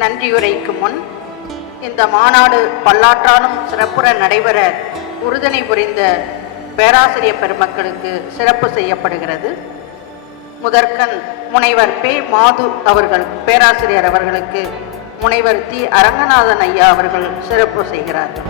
நன்றியுரைக்கு முன் இந்த மாநாடு பல்லாற்றாலும் சிறப்புற நடைபெற உறுதுணை புரிந்த பேராசிரியர் பெருமக்களுக்கு சிறப்பு செய்யப்படுகிறது. முதற்கண் முனைவர் பே. மாது அவர்கள் பேராசிரியர் அவர்களுக்கு முனைவர் தி. அரங்கநாதன் ஐயா அவர்கள் சிறப்பு செய்கிறார்கள்.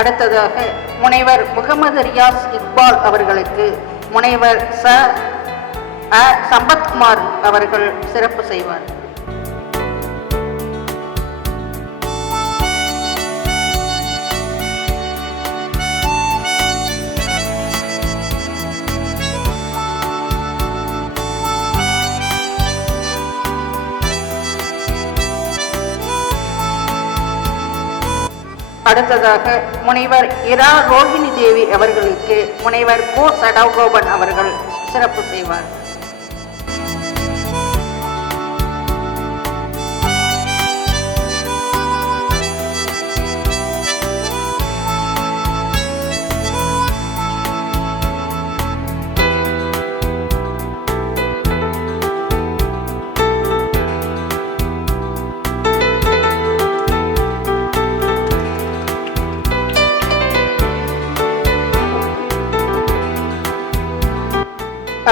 அடுத்ததாக முனைவர் முகமது ரியாஸ் இக்பால் அவர்களுக்கு முனைவர் சம்பத்குமார் அவர்கள் சிறப்பு செய்வார். அடுத்ததாக முனைவர் இரா ரோஹிணி தேவி அவர்களுக்கு முனைவர் கோ. சடகோபன் அவர்கள் சிறப்பு செய்வார்.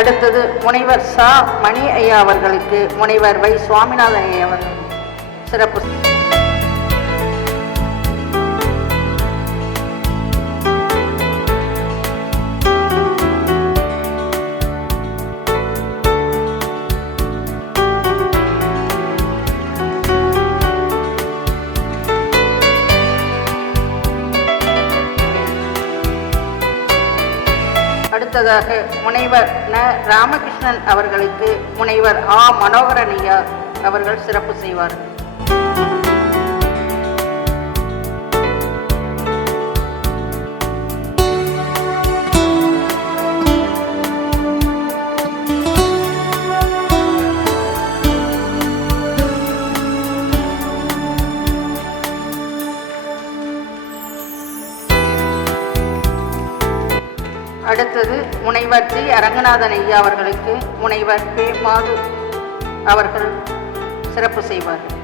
அடுத்தது முனைவர் சா. மணி ஐயா அவர்களுக்கு முனைவர் வை. சுவாமிநாதன் ஐயா அவர்கள் சிறப்பு. அடுத்ததாக முனைவர் ந. ராமகிருஷ்ணன் அவர்களுக்கு முனைவர் ஆ. மனோகரன் ஐயா அவர்கள் சிறப்பு செய்வார்கள். அடுத்தது முனைவர் தி. அரங்கநாதன் ஐயா அவர்களுக்கு முனைவர் பே. மாது அவர்கள் சிறப்பு செய்வார்கள்.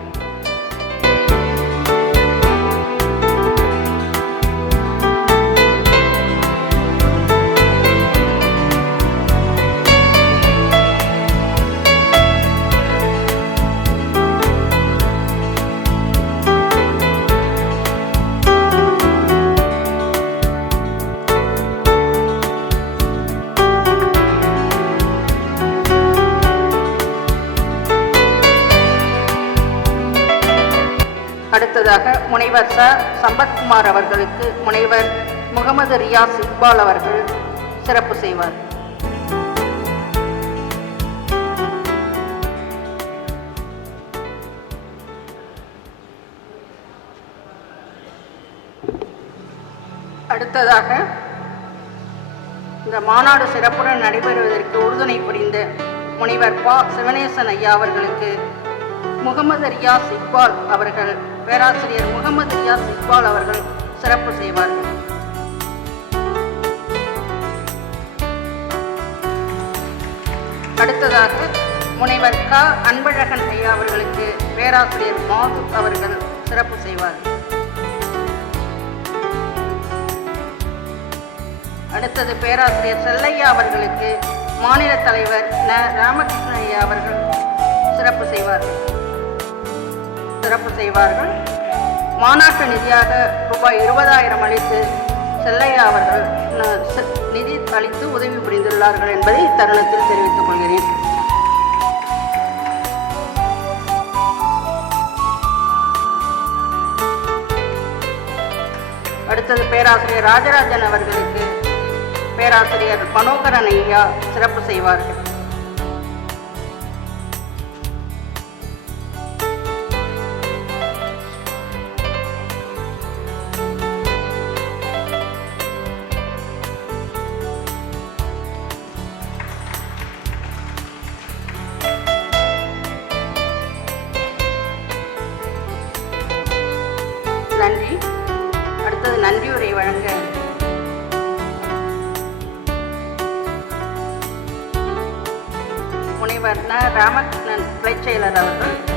அடுத்ததாக முனைவர் சம்பத்குமார் அவர்களுக்கு முனைவர் முகமது ரியாஸ் இக்பால் அவர்கள் சிறப்பு செய்வார். அடுத்ததாக இந்த மாநாடு சிறப்புடன் நடைபெறுவதற்கு உறுதுணை புரிந்த முனைவர் ப. சிவனேசன் ஐயா அவர்களுக்கு முகமது ரியாஸ் இக்பால் அவர்கள் பேராசிரியர் முகமது ரியாஸ் இக்பால் அவர்கள் சிறப்பு செய்வார்கள். அடுத்ததாக முனைவர் க. அன்பழகன் ஐயா அவர்களுக்கு பேராசிரியர் மாது அவர்கள் சிறப்பு செய்வார்கள். அடுத்தது பேராசிரியர் செல்லையா அவர்களுக்கு மாநில தலைவர் ந. ராமகிருஷ்ணன் ஐயா அவர்கள் சிறப்பு செய்வார்கள். மாநாட்டு நிதியாக ரூபாய் 20,000 அளித்து செல்லையா அவர்கள் நிதி அளித்து உதவி புரிந்துள்ளார்கள் என்பதை இத்தருணத்தில் தெரிவித்துக் கொள்கிறேன். அடுத்தது பேராசிரியர் ராஜராஜன் அவர்களுக்கு பேராசிரியர் மனோகரன் ஐயா சிறப்பு செய்வார்கள். ராமகிருஷ்ணன் கிளைச் செயலர் அவர்கள்